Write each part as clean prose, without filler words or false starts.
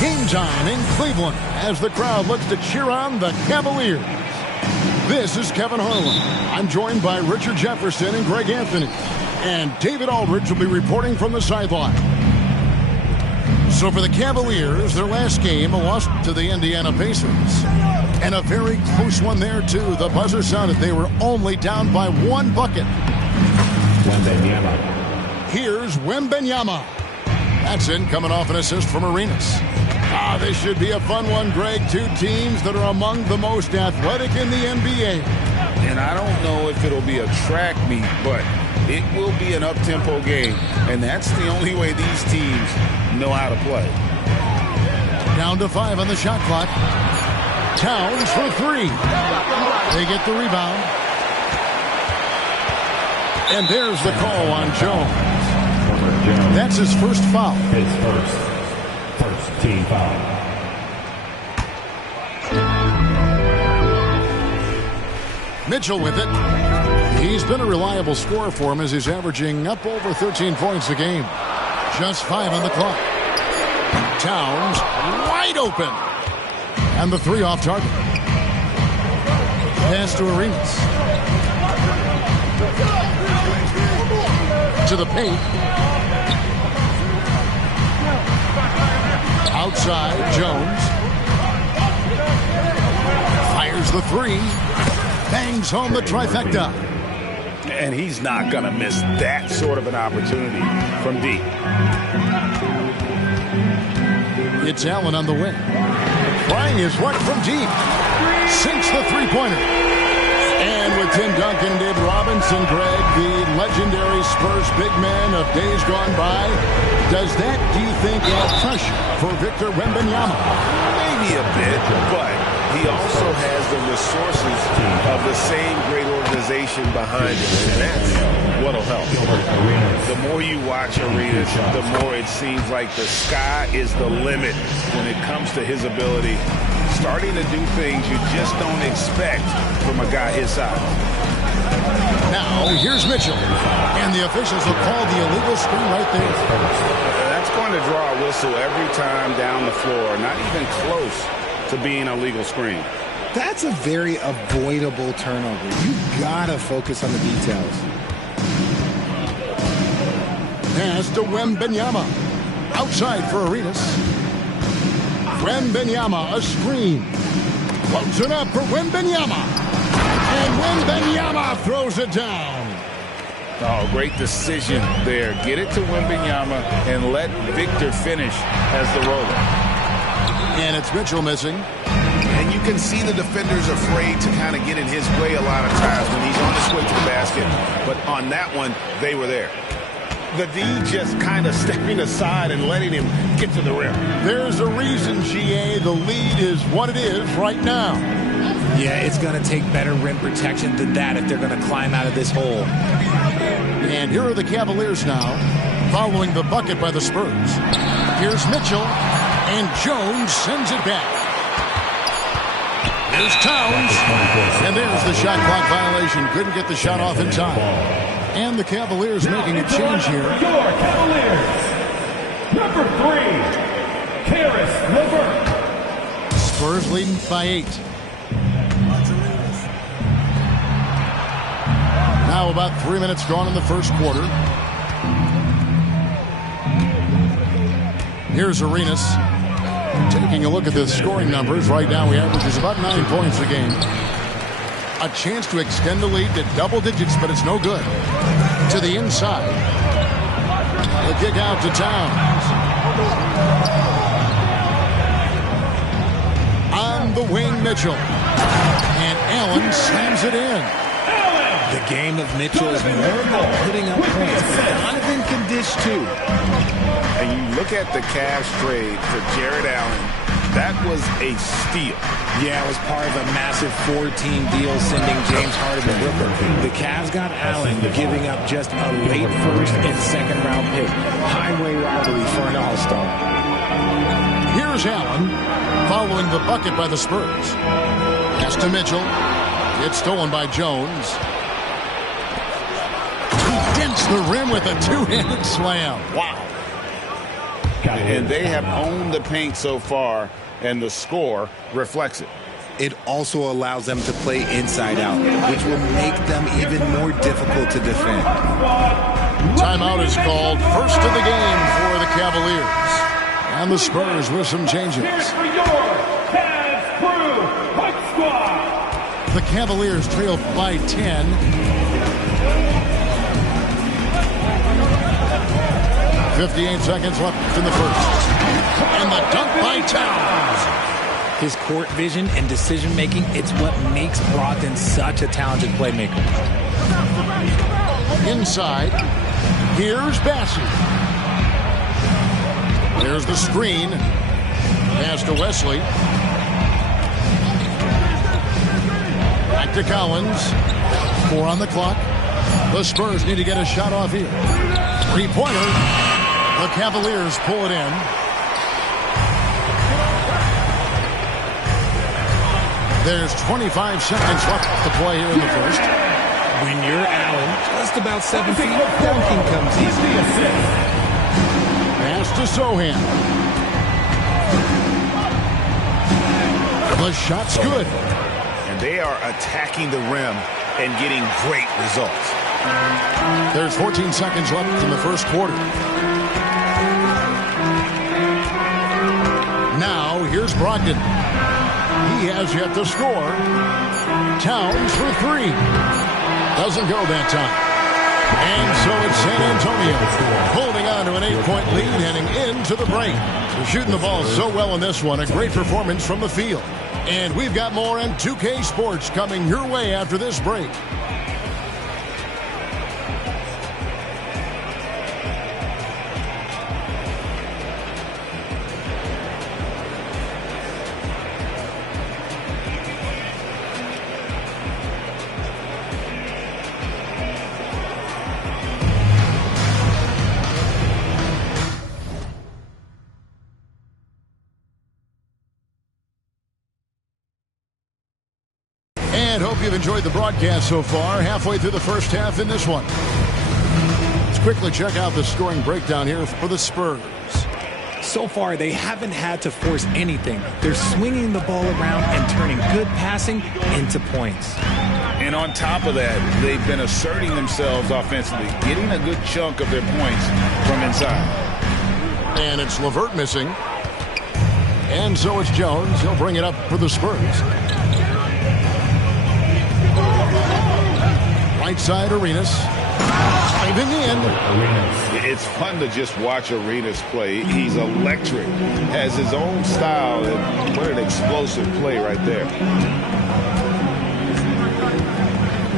Game time in Cleveland as the crowd looks to cheer on the Cavaliers. This is Kevin Harlan. I'm joined by Richard Jefferson and Greg Anthony. And David Aldridge will be reporting from the sideline. So for the Cavaliers, their last game, a loss to the Indiana Pacers. And a very close one there, too. The buzzer sounded. They were only down by 1 bucket. Wembanyama. Here's Wembanyama. That's in, coming off an assist from Arenas. This should be a fun one, Greg. Two teams that are among the most athletic in the NBA. And I don't know if it'll be a track meet, but it will be an up-tempo game. And that's the only way these teams know how to play. Down to 5 on the shot clock. Towns for 3. They get the rebound. And there's the call on Jones. That's his first foul. His first team foul. Mitchell with it. He's been a reliable scorer for him as he's averaging up over 13 points a game. Just 5 on the clock. Towns wide open. And the 3 off target. Pass to Arenas. To the paint. Outside, Jones. Fires the 3. Bangs home the trifecta. And he's not going to miss that sort of an opportunity from deep. It's Allen on the wing. Trying his one from deep. Sinks the three-pointer. And with Tim Duncan, David Robinson, Greg, the legendary Spurs big man of days gone by, does that, do you think, add pressure for Victor Wembanyama? Maybe a bit, but he also has the resources of the same great organization behind him, and that's what'll help. The more you watch Arenas, the more it seems like the sky is the limit when it comes to his ability. Starting to do things you just don't expect from a guy his size. Now, here's Mitchell. And the officials will call the illegal screen right there. That's going to draw a whistle every time down the floor. Not even close to being a legal screen. That's a very avoidable turnover. You gotta focus on the details. Pass to Wembanyama. Outside for Arenas. Wembanyama, a screen. Floats it up for Wembanyama. And Wembanyama throws it down. Oh, great decision there. Get it to Wembanyama and let Victor finish as the roller. And it's Mitchell missing. And you can see the defenders afraid to kind of get in his way a lot of times when he's on his way to the basket. But on that one, they were there. The D just kind of stepping aside and letting him get to the rim. There's a reason, GA, the lead is what it is right now. Yeah, it's going to take better rim protection than that if they're going to climb out of this hole. And here are the Cavaliers now, following the bucket by the Spurs. Here's Mitchell, and Jones sends it back. There's Towns, and there's the shot clock violation. Couldn't get the shot off in time. And the Cavaliers making a change here. Your Cavaliers, number 3, Caris LeVert. Spurs leading by 8. Now about 3 minutes gone in the first quarter. Here's Arenas. Taking a look at the scoring numbers. Right now he averages about 9 points a game. A chance to extend the lead to double digits, but it's no good. To the inside. The kick out to Towns. wing, Mitchell. And Allen slams it in. The game of Mitchell is more about putting up points, but Donovan can dish too. And you look at the Cavs trade for Jared Allen, that was a steal. Yeah, it was part of a massive 4-team deal sending James Harden to Brooklyn. The Cavs got Allen, giving up just a late first and second round pick. Highway robbery for an all-star. Here's Allen following the bucket by the Spurs. Pass to Mitchell. It's stolen by Jones. He dents the rim with a two-handed slam. Wow. And they have owned the paint so far, and the score reflects it. It also allows them to play inside out, which will make them even more difficult to defend. Timeout is called. First of the game for the Cavaliers. And the Spurs with some changes. The Cavaliers trail by 10. 58 seconds left in the first. And the dunk by Towns. His court vision and decision-making, it's what makes Brogdon such a talented playmaker. Inside, here's Bassey. There's the screen. Pass to Wesley. Back to Collins. 4 on the clock. The Spurs need to get a shot off here. Three-pointer. The Cavaliers pull it in. There's 25 seconds left to play here in the first. When you're Allen, just about 7 feet, dunking comes easy. Pass to Sohan. The shot's good. And they are attacking the rim and getting great results. There's 14 seconds left in the first quarter. Now, here's Brogdon. He has yet to score. Towns for 3. Doesn't go that time. And so it's San Antonio holding on to an 8-point lead heading into the break. They're shooting the ball so well in this one. A great performance from the field. And we've got more on 2K Sports coming your way after this break. And hope you've enjoyed the broadcast so far. Halfway through the first half in this one. Let's quickly check out the scoring breakdown here for the Spurs. So far, they haven't had to force anything. They're swinging the ball around and turning good passing into points. And on top of that, they've been asserting themselves offensively, getting a good chunk of their points from inside. And it's LeVert missing. And so it's Jones. He'll bring it up for the Spurs. Right side, Arenas. Driving in. It's fun to just watch Arenas play. He's electric. Has his own style. And what an explosive play right there.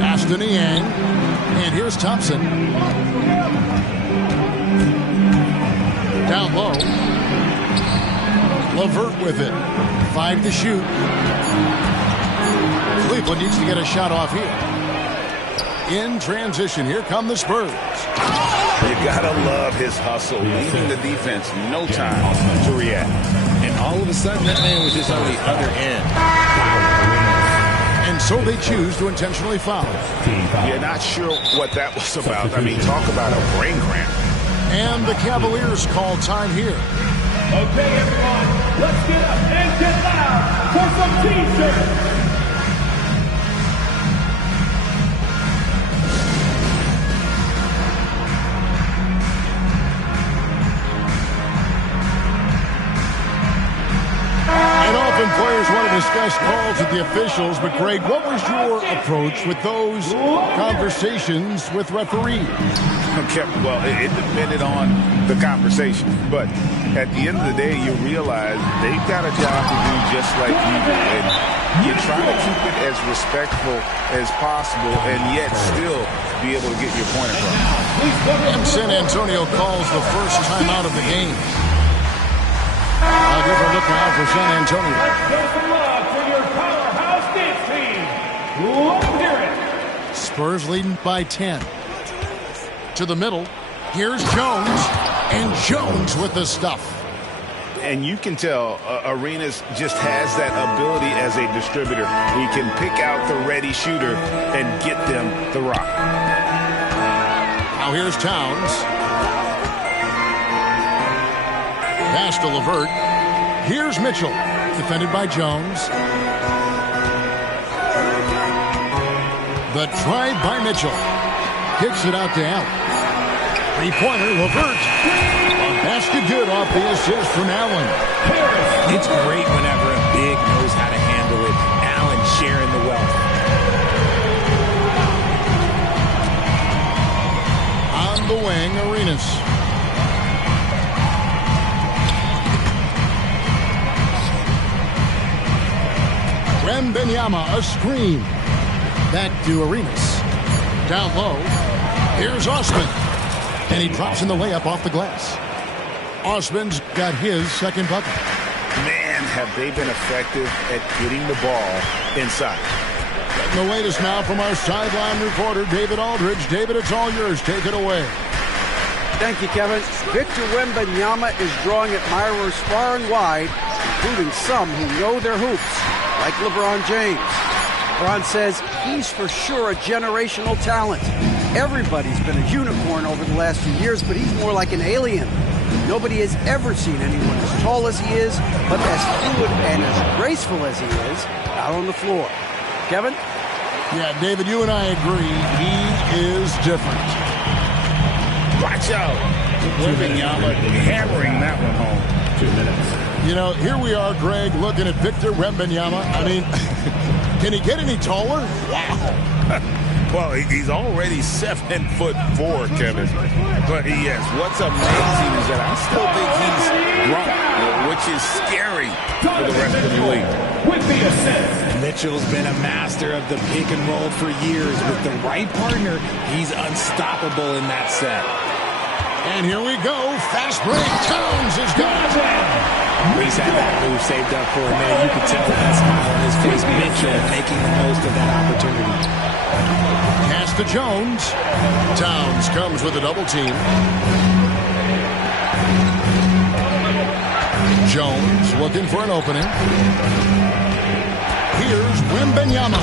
Ashton Yang. And here's Thompson. Down low. LeVert with it. 5 to shoot. Cleveland needs to get a shot off here. In transition, here come the Spurs. You gotta love his hustle, leaving the defense no time to react. And all of a sudden, that man was just on the other end. And so they choose to intentionally foul. You're not sure what that was about. I mean, talk about a brain cramp. And the Cavaliers call time here. Okay, everyone, let's get up and get loud for some T-shirts. And often players want to discuss calls with the officials, but Greg, what was your approach with those conversations with referees? Okay, well, it depended on the conversation. But at the end of the day, you realize they've got a job to do just like you do. And you try to keep it as respectful as possible and yet still be able to get your point across. And San Antonio calls the first timeout of the game. A different look now for San Antonio. Let's go some love for your powerhouse dance team. Let's hear it. Spurs leading by 10. To the middle. Here's Jones. And Jones with the stuff. And you can tell Arenas just has that ability as a distributor. He can pick out the ready shooter and get them the rock. Now here's Towns. Pass to LeVert. Here's Mitchell. Defended by Jones. The drive by Mitchell. Kicks it out to Allen. Three-pointer, LeVert. A basket good off the assist from Allen. It's great whenever a big knows how to handle it. Allen sharing the wealth. On the wing, Arenas. Wembanyama, a screen. Back to Arenas. Down low. Here's Osman. And he drops in the layup off the glass. Osman's got his second bucket. Man, have they been effective at getting the ball inside. Getting the latest now from our sideline reporter, David Aldridge. David, it's all yours. Take it away. Thank you, Kevin. Victor Wembanyama is drawing admirers far and wide, including some who know their hoops, like LeBron James. LeBron says he's for sure a generational talent. Everybody's been a unicorn over the last few years, but he's more like an alien. Nobody has ever seen anyone as tall as he is, but as fluid and as graceful as he is out on the floor. Kevin? Yeah, David, you and I agree. He is different. Watch out. Wembanyama hammering that one home. 2 minutes. You know, here we are, Greg, looking at Victor Wembanyama. I mean, can he get any taller? Wow. Well, he's already 7'4", Kevin. But yes, what's amazing is that I still think he's grown, which is scary for the rest of the league. With the assist. Mitchell's been a master of the pick and roll for years. With the right partner, he's unstoppable in that set. And here we go. Fast break. Towns is gone. Reese had that move saved up for a minute. You could tell that smile on his face. Mitchell making the most of that opportunity. Pass to Jones. Towns comes with a double team. Jones looking for an opening. Here's Wembanyama.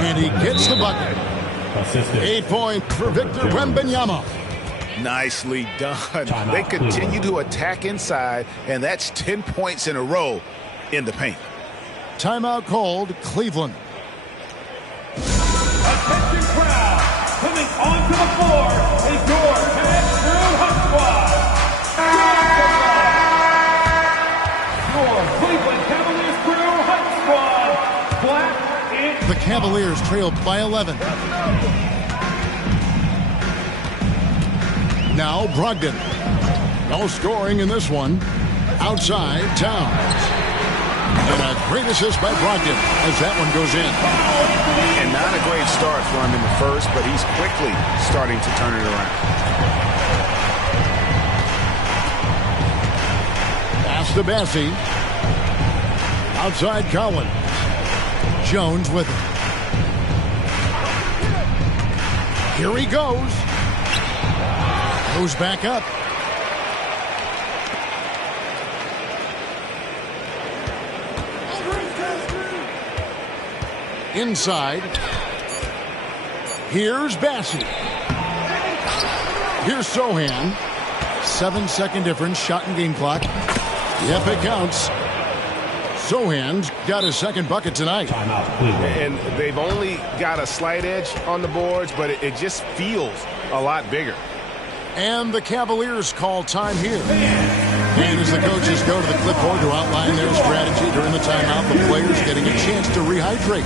And he gets the bucket. 8 points for Victor Wembanyama. Nicely done. They continue to attack inside, and that's 10 points in a row in the paint. Timeout called, Cleveland. Attention crowd, coming onto the floor is your Tag Crew Hot Squad. Your Cleveland Cavaliers Crew Hot Squad. Black in. The Cavaliers trailed by 11. Now Brogdon. No scoring in this one. Outside, Towns. And a great assist by Brogdon as that one goes in. And not a great start for him in the first, but he's quickly starting to turn it around. Pass to Bassie. Outside Collins. Jones with it. Here he goes. Goes back up. Inside. Here's Bassie. Here's Sohan. 7-second difference, shot and game clock. Yep, it counts. Sohan's got his second bucket tonight. And they've only got a slight edge on the boards, but it just feels a lot bigger. And the Cavaliers call time here. And as the coaches go to the clipboard to outline their strategy during the timeout, the players getting a chance to rehydrate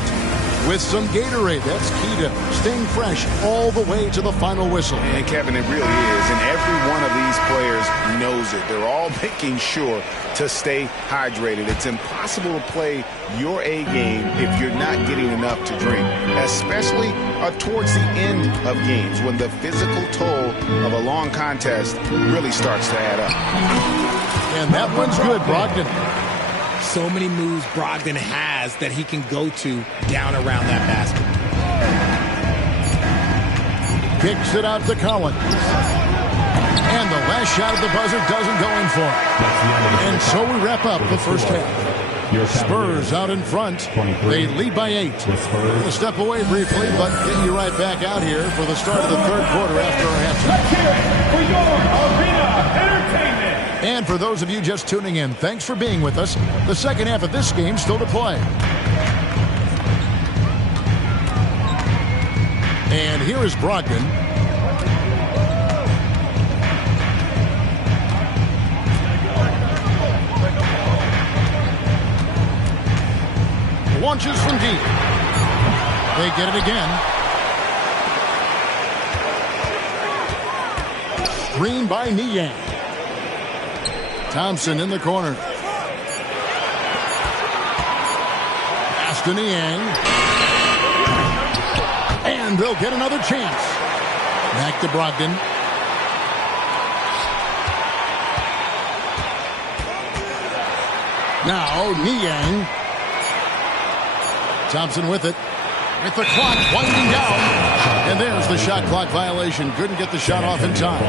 with some Gatorade. That's key to staying fresh all the way to the final whistle. And Kevin, it really is. And every one of these players knows it. They're all making sure to stay hydrated. It's impossible to play your A game if you're not getting enough to drink, especially towards the end of games when the physical toll of a long contest really starts to add up. And that one's good, Brogdon. So many moves Brogdon has that he can go to down around that basket. Kicks it out to Collins. And the last shot at the buzzer doesn't go in for it. And so we wrap up the first half. Spurs out in front. They lead by 8. We'll step away briefly, but get you right back out here for the start of the third quarter after our halftime. Let's hear it for your Arena Entertainment. And for those of you just tuning in, thanks for being with us. The second half of this game still to play. And here is Brogdon. Launches from deep. They get it again. Screen by Niang. Thompson in the corner. Pass to Niang. And they'll get another chance. Back to Brogdon. Now Niang. Thompson with it. With the clock winding down. And there's the shot clock violation. Couldn't get the shot off in time.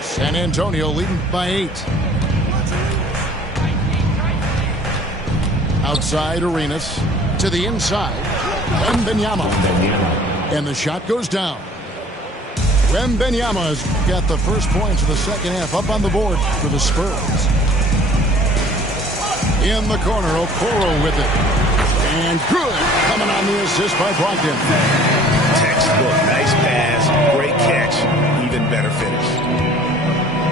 San Antonio leading by 8. Outside Arenas. To the inside. Wembanyama. And the shot goes down. Wembanyama has got the first points of the second half up on the board for the Spurs. In the corner, Okoro with it. And good. Coming on the assist by Brogdon. Textbook. Nice pass. Great catch. Even better finish.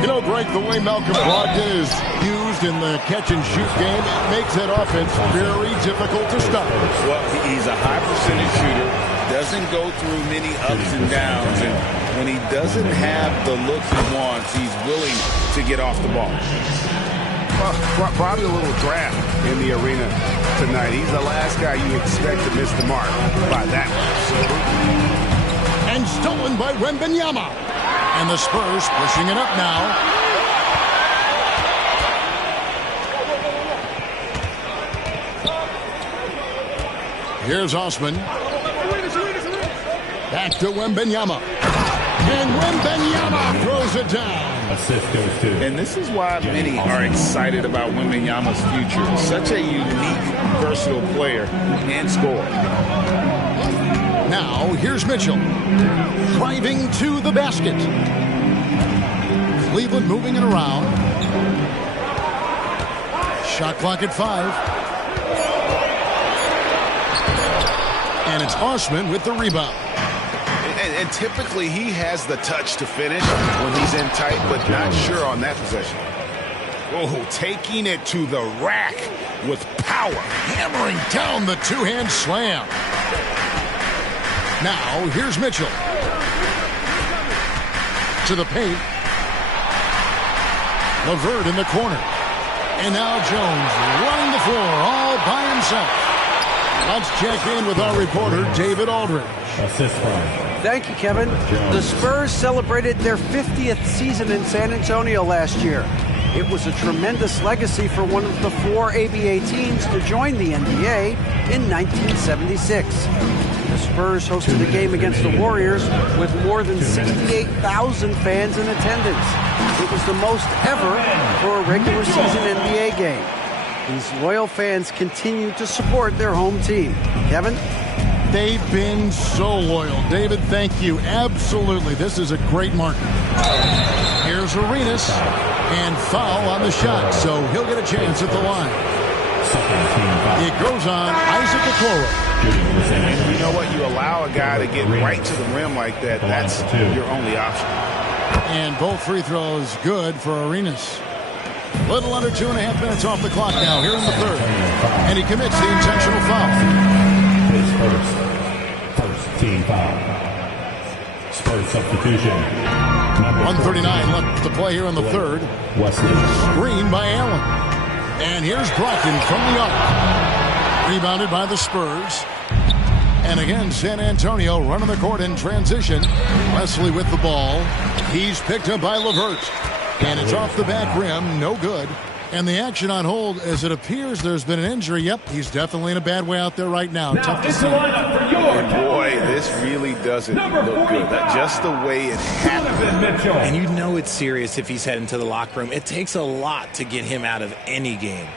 You know, Greg, the way Malcolm Brogdon is used in the catch-and-shoot game, it makes that offense very difficult to stop. Well, he's a high-percentage shooter, doesn't go through many ups and downs, and when he doesn't have the look he wants, he's willing to get off the ball. Well, probably a little draft in the arena tonight. He's the last guy you expect to miss the mark by that much. And stolen by Wembanyama. And the Spurs pushing it up now. Here's Osman. Back to Wembanyama. And Wembanyama throws it down. Assist goes to. And this is why many are excited about Wembanyama's future. Such a unique, versatile player and scorer. Now, here's Mitchell. Driving to the basket. Cleveland moving it around. Shot clock at 5. And it's Osman with the rebound. And typically he has the touch to finish when he's in tight, but not sure on that possession. Oh, taking it to the rack with power. Hammering down the two-hand slam. Now, here's Mitchell. To the paint. LeVert in the corner. And now Jones running the floor all by himself. Let's check in with our reporter, David Aldridge. Assist from. Thank you, Kevin. The Spurs celebrated their 50th season in San Antonio last year. It was a tremendous legacy for one of the 4 ABA teams to join the NBA in 1976. The Spurs hosted a game against the Warriors with more than 68,000 fans in attendance. It was the most ever for a regular season NBA game. These loyal fans continue to support their home team. Kevin? They've been so loyal. David, thank you. Absolutely. This is a great marker. Here's Arenas. And foul on the shot, so he'll get a chance at the line. It goes on Isaac Okoro. And you know what? You allow a guy to get right to the rim like that, that's your only option. And both free throws good for Arenas. Little under 2.5 minutes off the clock now here in the third. And he commits the intentional foul. His first team foul. Spurs substitution. 1:39 left to play here in the third. Wesley. Screen by Allen. And here's Brogdon from the arc. Rebounded by the Spurs. And again, San Antonio running the court in transition. Wesley with the ball. He's picked up by LeVert. And it's off the back rim. No good. And the action on hold as it appears there's been an injury. Yep, he's definitely in a bad way out there right now. Tough to see. And boy, this really doesn't look good. Just the way it happened. And you know it's serious if he's heading to the locker room. It takes a lot to get him out of any game.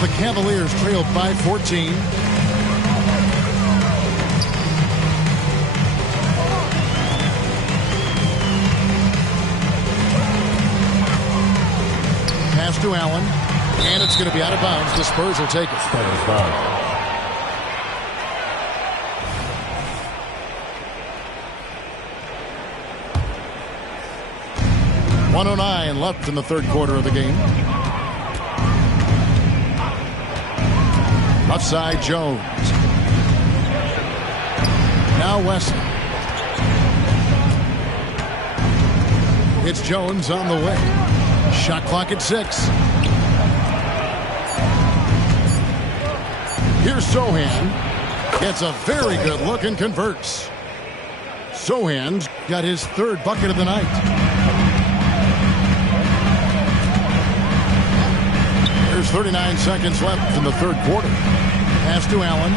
The Cavaliers trailed by 14. Pass to Allen. And it's going to be out of bounds. The Spurs will take it. Spurs ball. .109 left in the third quarter of the game. Outside Jones. Now Wesley. It's Jones on the way. Shot clock at 6. Here's Sohan. Gets a very good look and converts. Sohan's got his third bucket of the night. There's 39 seconds left in the third quarter. Pass to Allen.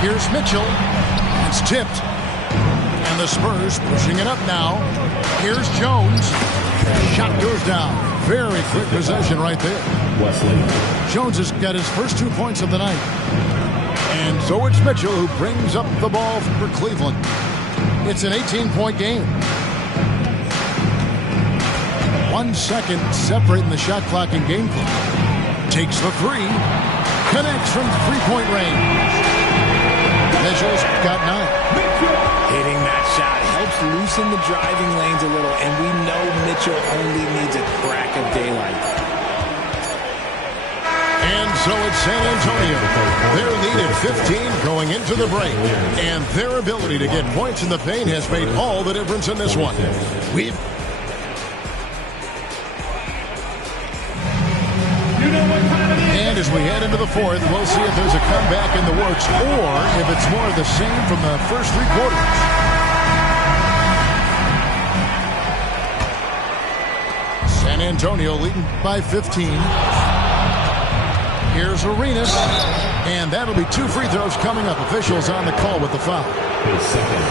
Here's Mitchell. It's tipped. And the Spurs pushing it up now. Here's Jones. Shot goes down. Very quick possession right there. Wesley. Jones has got his first 2 points of the night. And so it's Mitchell who brings up the ball for Cleveland. It's an 18-point game. 1 second separating the shot clock and game clock. Takes the three. Connects from three-point range. Mitchell's got 9. Hitting that shot helps loosen the driving lanes a little, and we know Mitchell only needs a crack of daylight. And so it's San Antonio. Their lead at 15 going into the break. And their ability to get points in the paint has made all the difference in this one. And as we head into the fourth, we'll see if there's a comeback in the works or if it's more of the same from the first 3 quarters. San Antonio leading by 15. Here's Arenas. And that'll be 2 free throws coming up. Officials on the call with the foul. His second.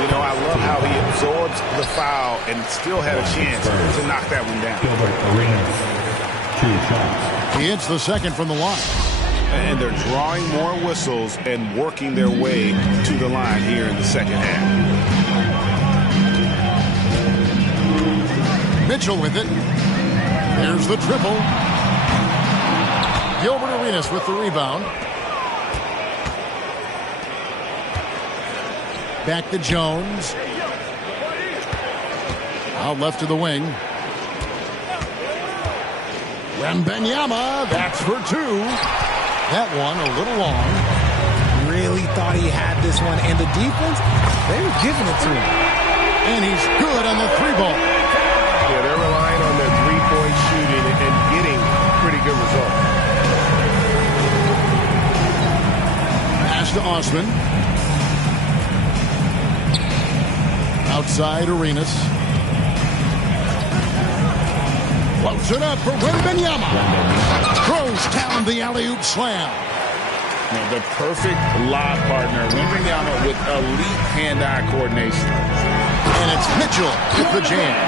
You know, I love how he absorbs the foul and still had a chance to knock that one down. Gilbert Arenas. 2 shots. He hits the second from the line. And they're drawing more whistles and working their way to the line here in the second half. Mitchell with it. There's the triple. Gilbert Arenas with the rebound. Back to Jones. Out left to the wing. Wembanyama, that's for 2. That one a little long. Really thought he had this one, and the defense, they were giving it to him. And he's good on the 3-ball. Yeah, they're relying on their 3-point shooting and getting pretty good results. Osman. Outside Arenas. Floats it up for Wembanyama. Throws down the alley-oop slam. Now, the perfect lob partner. Wembanyama with elite hand-eye coordination. And it's Mitchell with the jam.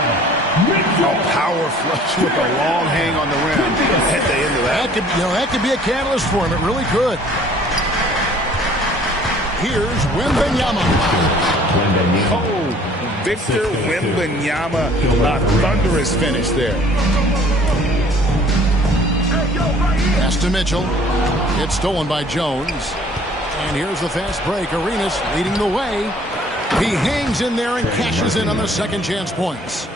A power flush with a long hang on the rim at the end of that. That could be a catalyst for him. It really could. Here's Wembanyama. Oh, Victor Wembanyama, a thunderous finish there. Pass to Mitchell. It's stolen by Jones. And here's the fast break. Arenas leading the way. He hangs in there and cashes in on the second chance points.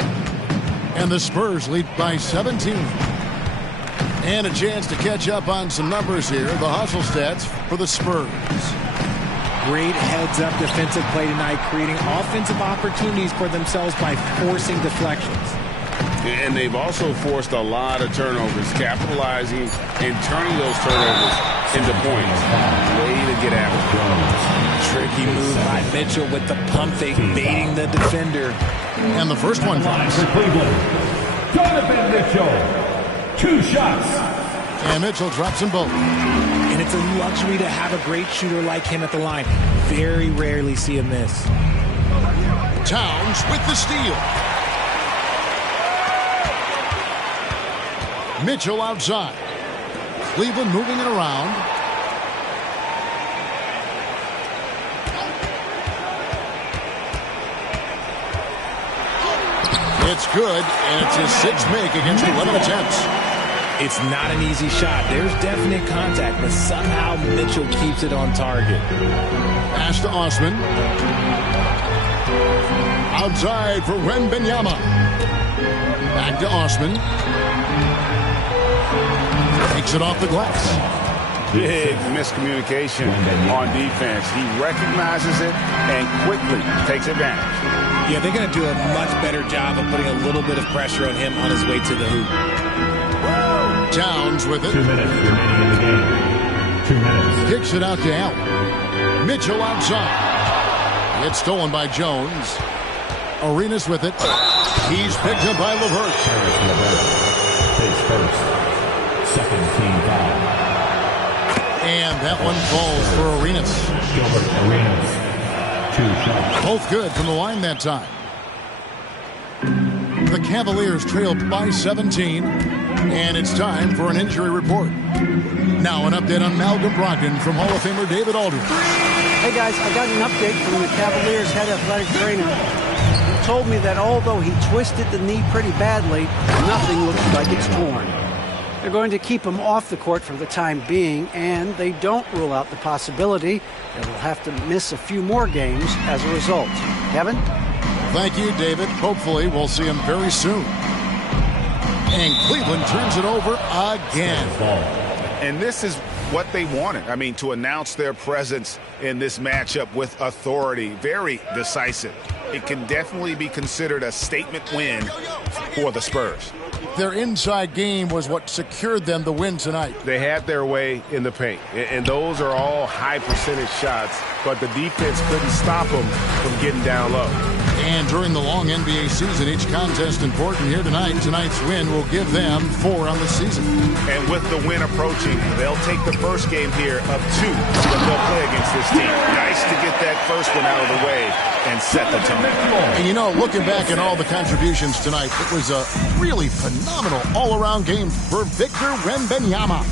And the Spurs lead by 17. And a chance to catch up on some numbers here. The hustle stats for the Spurs. Great heads-up defensive play tonight, creating offensive opportunities for themselves by forcing deflections. And they've also forced a lot of turnovers, capitalizing and turning those turnovers into points. Way to get after it. Tricky move by Mitchell with the pump fake, baiting the defender. And the first one drops. For Cleveland, Donovan Mitchell. 2 shots. And Mitchell drops them both. And it's a luxury to have a great shooter like him at the line. Very rarely see him miss. Towns with the steal. Mitchell outside. Cleveland moving it around. It's good, and it's his 6th make against 11 attempts. It's not an easy shot. There's definite contact, but somehow Mitchell keeps it on target. Pass to Osman. Outside for Wembanyama. Back to Osman. Takes it off the glass. Big miscommunication on defense. He recognizes it and quickly takes advantage. Yeah, they're going to do a much better job of putting a little bit of pressure on him on his way to the hoop. Towns with it. 2 minutes remaining in the game. 2 minutes. Kicks it out to Allen. Mitchell outside. It's stolen by Jones. Arenas with it. He's picked up by LeVert. Harris LeVert. His first. Second team foul. And that one falls for Arenas. Gilbert Arenas. 2 shots. Both good from the line that time. The Cavaliers trail by 17. And it's time for an injury report. Now an update on Malcolm Brogdon from Hall of Famer David Aldridge. Hey guys, I got an update from the Cavaliers head athletic trainer. He told me that although he twisted the knee pretty badly, nothing looks like it's torn. They're going to keep him off the court for the time being, and they don't rule out the possibility that he'll have to miss a few more games as a result. Kevin? Thank you, David. Hopefully we'll see him very soon. And Cleveland turns it over again. And this is what they wanted. I mean, to announce their presence in this matchup with authority. Very decisive. It can definitely be considered a statement win for the Spurs. Their inside game was what secured them the win tonight. They had their way in the paint, and those are all high percentage shots, but the defense couldn't stop them from getting down low. And during the long NBA season, each contest important here tonight. Tonight's win will give them 4 on the season. And with the win approaching, they'll take the first game here of 2 that they'll play against this team. Nice to get that first one out of the way and set the tone. And you know, looking back at all the contributions tonight, it was a really phenomenal all-around game for Victor Wembanyama.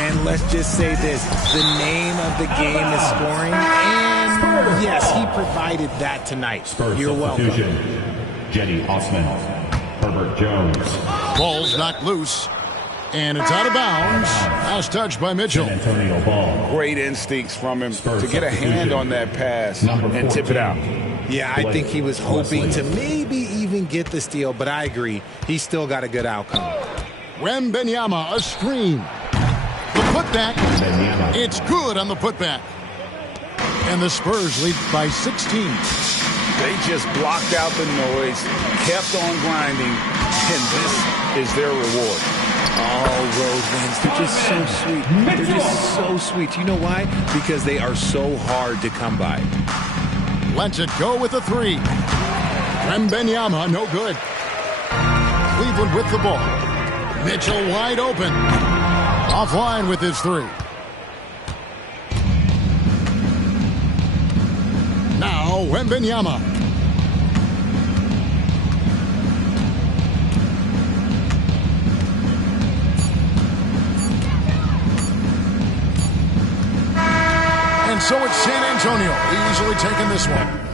And let's just say this, the name of the game is scoring, and yes, he provided that tonight. Spurs You're welcome. Jenny Osman. Herbert Jones. Ball's knocked loose, and it's out of bounds. Last touch by Mitchell. San Antonio Ball. Great instincts from him Spurs to get a hand on that pass and tip it out. Yeah, I think he was hoping to maybe even get the steal, but I agree. He still got a good outcome. Wembanyama, a screen. The putback, it's good on the putback. And the Spurs lead by 16. They just blocked out the noise, kept on grinding, and this is their reward. All road wins. They're just so sweet. They're just so sweet. You know why? Because they are so hard to come by. Lets it go with a 3. Wembanyama, no good. Cleveland with the ball. Mitchell wide open. Offline with his 3. Now Wembanyama. And so it's San Antonio easily taking this one.